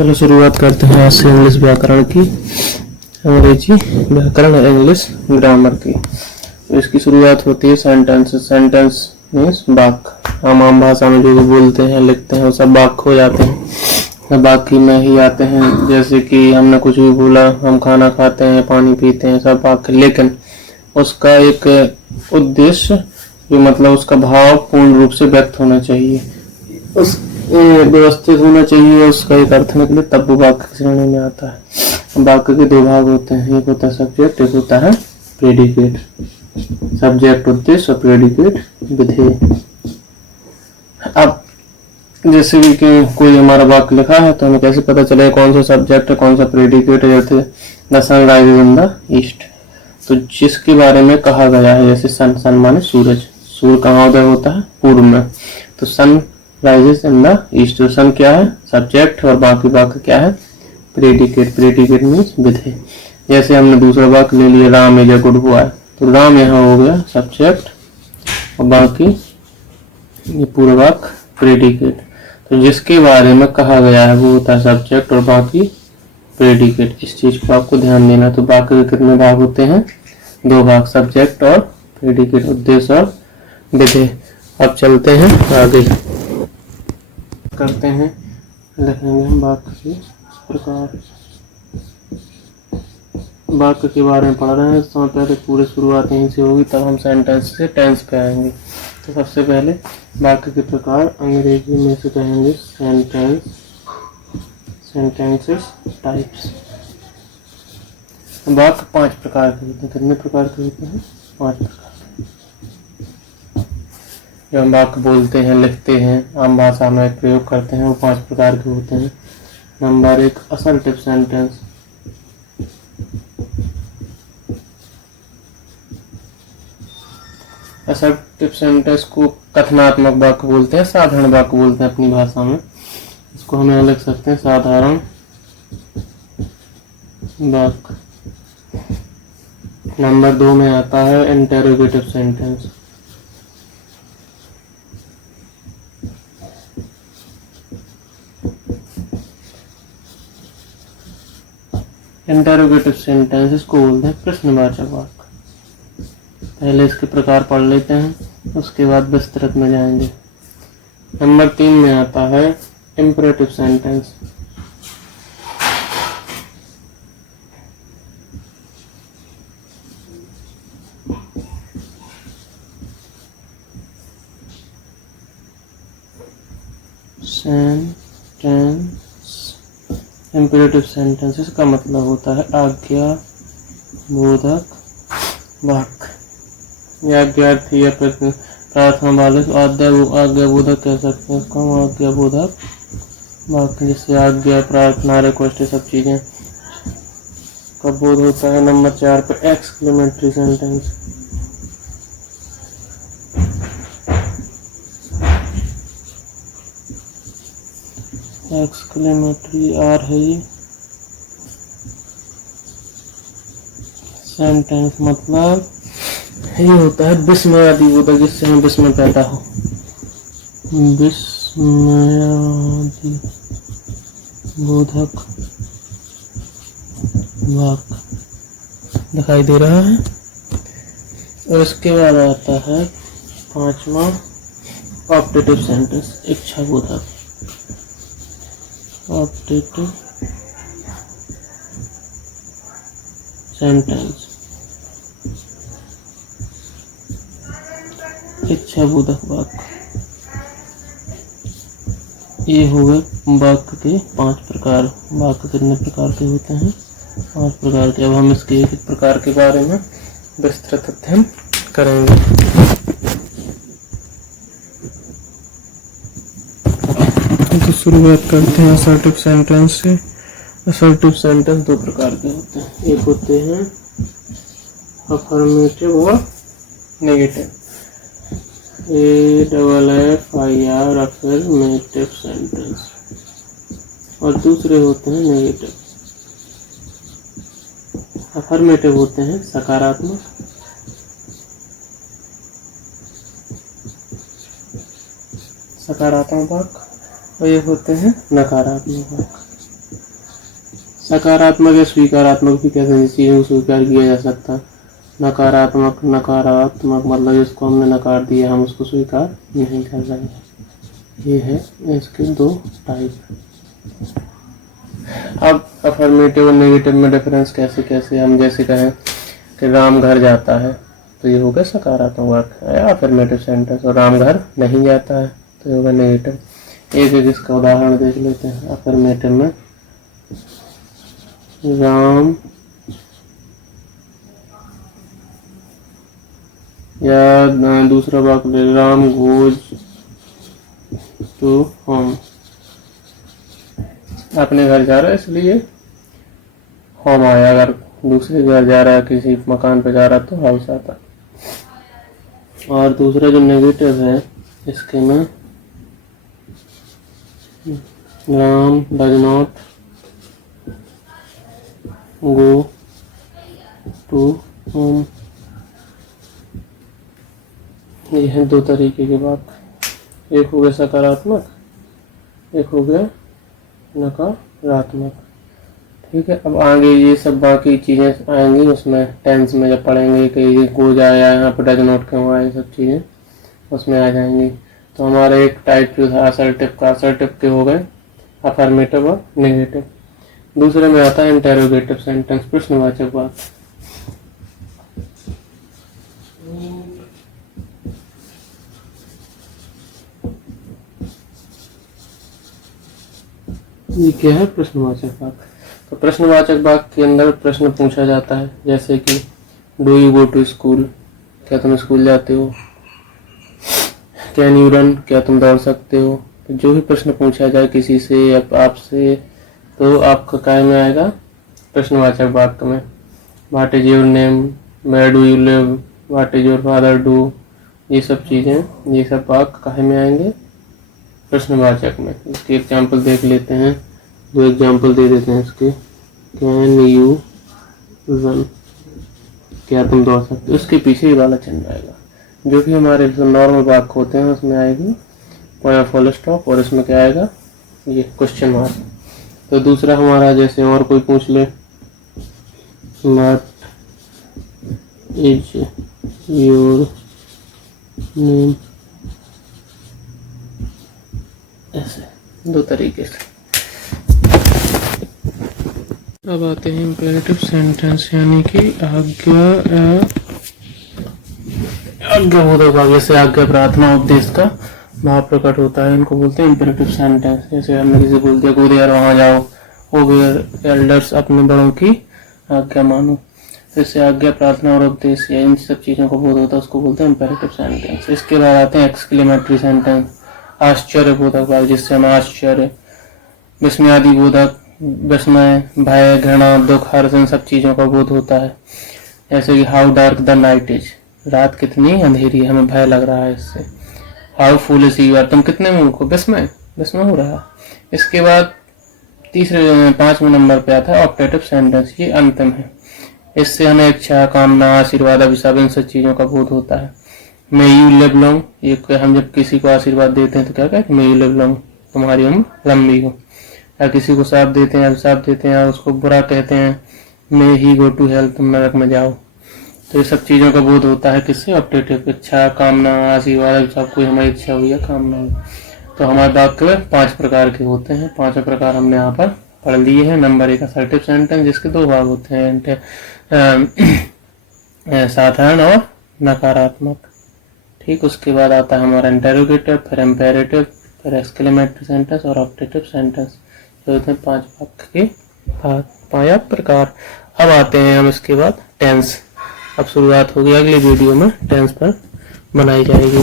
चलो शुरुआत करते हैं आज से इंग्लिश व्याकरण की, अंग्रेजी व्याकरण इंग्लिश ग्रामर की। तो इसकी शुरुआत होती है सेंटेंस। सेंटेंस मीन्स वाक्य। हम आम भाषा में जो भी बोलते हैं लिखते हैं वो सब वाक्य हो जाते हैं, वाक्य में ही आते हैं। जैसे कि हमने कुछ भी बोला, हम खाना खाते हैं, पानी पीते हैं, सब वाक्य। लेकिन उसका एक उद्देश्य जो मतलब उसका भाव पूर्ण रूप से व्यक्त होना चाहिए, उस व्यवस्थित होना चाहिए, उसका एक अर्थ निकले, तब वो वाक्य की श्रेणी में आता है। वाक्य के दो भाग होते हैं, एक होता है सब्जेक्ट, एक होता है प्रेडिकेट। सब्जेक्ट उद्देश्य और प्रेडिकेट विधेय। अब जैसे भी कि कोई हमारा वाक्य लिखा है तो हमें कैसे पता चले कौन सा सब्जेक्ट है कौन सा प्रेडिकेट है। जैसे the sun rises in the east, तो जिसके बारे में कहा गया है, जैसे सन, सन माने सूरज, सूर्य कहाँ उदय होता है? पूर्व में। तो sun rises in the east, तो सन क्या है? सब्जेक्ट, और बाकी वाक्य क्या है? प्रेडिकेट। प्रेडिकेट मीन्स विधेय। जैसे हमने दूसरा वाक्य ले लिया, Ram is a good boy, तो राम यहाँ हो गया सब्जेक्ट और बाकी ये पूरा वाक्य प्रेडिकेट। तो जिसके बारे में कहा गया है वो होता है सब्जेक्ट और बाकी प्रेडिकेट। इस चीज को आपको ध्यान देना। तो वाक्य के कितने भाग होते हैं? दो भाग, सब्जेक्ट और प्रेडिकेट, उद्देश्य और विधेय। अब चलते हैं आगे, करते हैं, लिखेंगे हम वाक्य के प्रकार। वाक्य के बारे में पढ़ रहे हैं तो पहले पूरे शुरुआत यहीं से होगी, तब हम सेंटेंस से टेंस पे आएंगे। तो सबसे पहले वाक्य के प्रकार अंग्रेजी में से कहेंगे सेंटेंस, सेंटेंसेस टाइप्स। वाक्य 5 प्रकार के होते हैं। कितने प्रकार के होते हैं? 5 प्रकार। जो हम वाक्य बोलते हैं, लिखते हैं, आम भाषा में प्रयोग करते हैं, वो 5 प्रकार के होते हैं। Number 1, assertive sentence. Assertive sentence को कथनात्मक वाक्य बोलते हैं, साधारण वाक्य बोलते हैं अपनी भाषा में। इसको हम यहाँ लिख सकते हैं साधारण वाक्य। नंबर 2 में आता है इंटेरोगेटिव सेंटेंस। इंटेरोगेटिव सेंटेंस इसको बोलते हैं प्रश्नवाचक वाक्य। पहले इसके प्रकार पढ़ लेते हैं, उसके बाद विस्तृत में जाएंगे। नंबर 3 में आता है इंपरेटिव सेंटेंस। इंपरेटिव सेंटेंसेस का मतलब होता है आज्ञा बोधक वाक्य। आज्ञार्थी या प्रार्थना वाले को आज्ञा बोधक कह सकते हैं। उसको हम आज्ञा बोधक वाक्य, जिससे आज्ञा, प्रार्थना, रिक्वेस्ट, सब चीजें का बोध होता है। नंबर 4 पे एक्सक्लेमेटरी सेंटेंस। एक्सक्लेमेटरी आर है ये सेंटेंस, मतलब ये होता है विस्मयादि बोधक, जिससे हमें विस्मय पैदा हो। विस्मयादि बोधक वाक्य दिखाई दे रहा है। और इसके बाद आता है 5वां ऑप्टेटिव सेंटेंस, इच्छा बोधक। ऑप्टेटिव सेंटेंस, इच्छा बोधक वाक्य। ये हो गए वाक्य के 5 प्रकार। वाक्य कितने प्रकार के होते हैं? 5 प्रकार के। अब हम इसके एक प्रकार के बारे में विस्तृत अध्ययन करेंगे। तो शुरुआत करते हैं असर्टिव सेंटेंस से। असर्टिव सेंटेंस 2 प्रकार के होते हैं। एक होते हैं अफर्मेटिव और नेगेटिव। AFFIR अफर्मेटिव सेंटेंस, और दूसरे होते हैं नेगेटिव। अफर्मेटिव होते हैं सकारात्मक, वाक्य, और ये होते हैं नकारात्मक वाक्य। सकारात्मक या स्वीकारात्मक भी कहते हैं, जिस चीज़ों को स्वीकार किया जा सकता है। नकारात्मक, नकारात्मक मतलब जिसको हमने नकार दिया, हम उसको स्वीकार नहीं कर रहे हैं। ये है इसके दो टाइप। अब अफर्मेटिव और नेगेटिव में डिफरेंस कैसे कैसे, हम जैसे कहें कि राम घर जाता है तो ये होगा सकारात्मक वाक्य या अफर्मेटिव सेंटेंस, और राम घर नहीं जाता है तो ये होगा नेगेटिव। एक एक इसका उदाहरण देख लेते हैं। अफर्मेटिव में राम या दूसरा वाक्य राम गोज टू होम, अपने घर जा रहा है इसलिए होम आया। अगर दूसरे घर जा रहा है, किसी मकान पे जा रहा है तो हाउस आता। और दूसरा जो नेगेटिव है इसके में Ram does not go to home. ये है दो तरीके की बात, एक हो गया सकारात्मक, एक हो गया नकारात्मक। ठीक है, अब आगे ये सब बाकी चीज़ें आएंगी उसमें टेंस में जब पढ़ेंगे कि गो जाया, यहाँ पर डज नॉट क्यों आया, ये सब चीज़ें उसमें आ जाएंगी। तो हमारा एक टाइप जो था असर्टिव का, असर्टिव के हो गए अफर्मेटिव और नेगेटिव। दूसरे में आता है इंटेरोगेटिव सेंटेंस, प्रश्नवाचक वाक्य। ये क्या है? प्रश्नवाचक वाक्य। तो प्रश्नवाचक वाक्य के अंदर प्रश्न पूछा जाता है, जैसे कि do you go to school, क्या तुम स्कूल जाते हो। कैन यू रन, क्या तुम दौड़ सकते हो। तो जो भी प्रश्न पूछा जाए किसी से या आपसे, तो आपका काय में आएगा प्रश्नवाचक वाक्य में। What is your name, where do you live, what is your father do, ये सब चीज़ें, ये सब वाक्य काहे में आएंगे? प्रश्नवाचक में। इसके एग्जाम्पल देख लेते हैं, दो एग्जाम्पल दे देते हैं इसके। कैन यू रन, क्या तुम दौड़ सकते हो, उसके पीछे ही वाला चिन्ह आएगा। जो कि हमारे नॉर्मल वाक्य होते हैं उसमें आएगी पॉइंट फुल स्टॉप, और इसमें क्या आएगा? ये क्वेश्चन मार्क। तो दूसरा हमारा जैसे और कोई पूछ ले, व्हाट इज योर नेम, ऐसे दो तरीके से। अब आते हैं इंपेरेटिव सेंटेंस, यानी कि आज्ञाबोधक वाक्य। जैसे आज्ञा, प्रार्थना, उपदेश का भाव प्रकट होता है, इनको बोलते हैं इंपेरेटिव सेंटेंस। जैसे हमने किसी बोल दिया गो देयर, वहाँ जाओ, ओबे एल्डर्स, अपने बड़ों की आज्ञा मानो। जैसे आज्ञा, प्रार्थना और उपदेश, या इन सब चीज़ों का बोध होता है, उसको बोलते हैं इंपेरेटिव सेंटेंस। इसके बाद आते हैं एक्सक्लेमेटरी सेंटेंस, आश्चर्य बोधक वाक्य, जिससे हम आश्चर्य, विस्मयादि बोधक, विस्मय, भय, घृणा, दुख, हर्ष, इन सब चीज़ों का बोध होता है। जैसे कि how dark the night is, रात कितनी अंधेरी है, हमें भय लग रहा है इससे। हाउ फूलिश यू आर, तुम कितने मूर्ख हो, विस्मय हो रहा है। इसके बाद तीसरे 5वें नंबर पे आता है ऑप्टेटिव सेंटेंस, ये अंतिम है। इससे हमें इच्छा, कामना, आशीर्वाद, अभिशाप, इन सब चीज़ों का बोध होता है। मे यू लिव लॉन्ग, ये हम जब किसी को आशीर्वाद देते हैं तो क्या कहते हैं? मे यू लिव लॉन्ग, तुम्हारी उम्र लंबी हो। या किसी को शाप देते हैं, अभिशाप देते हैं, या उसको बुरा कहते हैं, मे ही गो टू हेल, तुम नरक में जाओ। तो ये सब चीज़ों का बोध होता है किससे? ऑप्टेटिव। इच्छा, कामना, आशीर्वाद, अभिशाप, कोई हमारी इच्छा हुई या कामना हुई। तो हमारे वाक्य 5 प्रकार के होते हैं। 5 प्रकार हमने यहाँ पर पढ़ लिए हैं। नंबर 1 असर्टिव सेंटेंस, जिसके 2 भाग होते हैं, साधारण और नकारात्मक। ठीक, उसके बाद आता है हमारा इंटेरोगेटिव, फिर इम्पेरेटिव, फिर एक्सक्लेमेटरी सेंटेंस और ऑप्टेटिव सेंटेंस। जो होते हैं 5 वाक्य के भाग, 5 प्रकार। अब आते हैं हम इसके बाद टेंस। अब शुरुआत होगी अगली वीडियो में, टेंस पर बनाई जाएगी।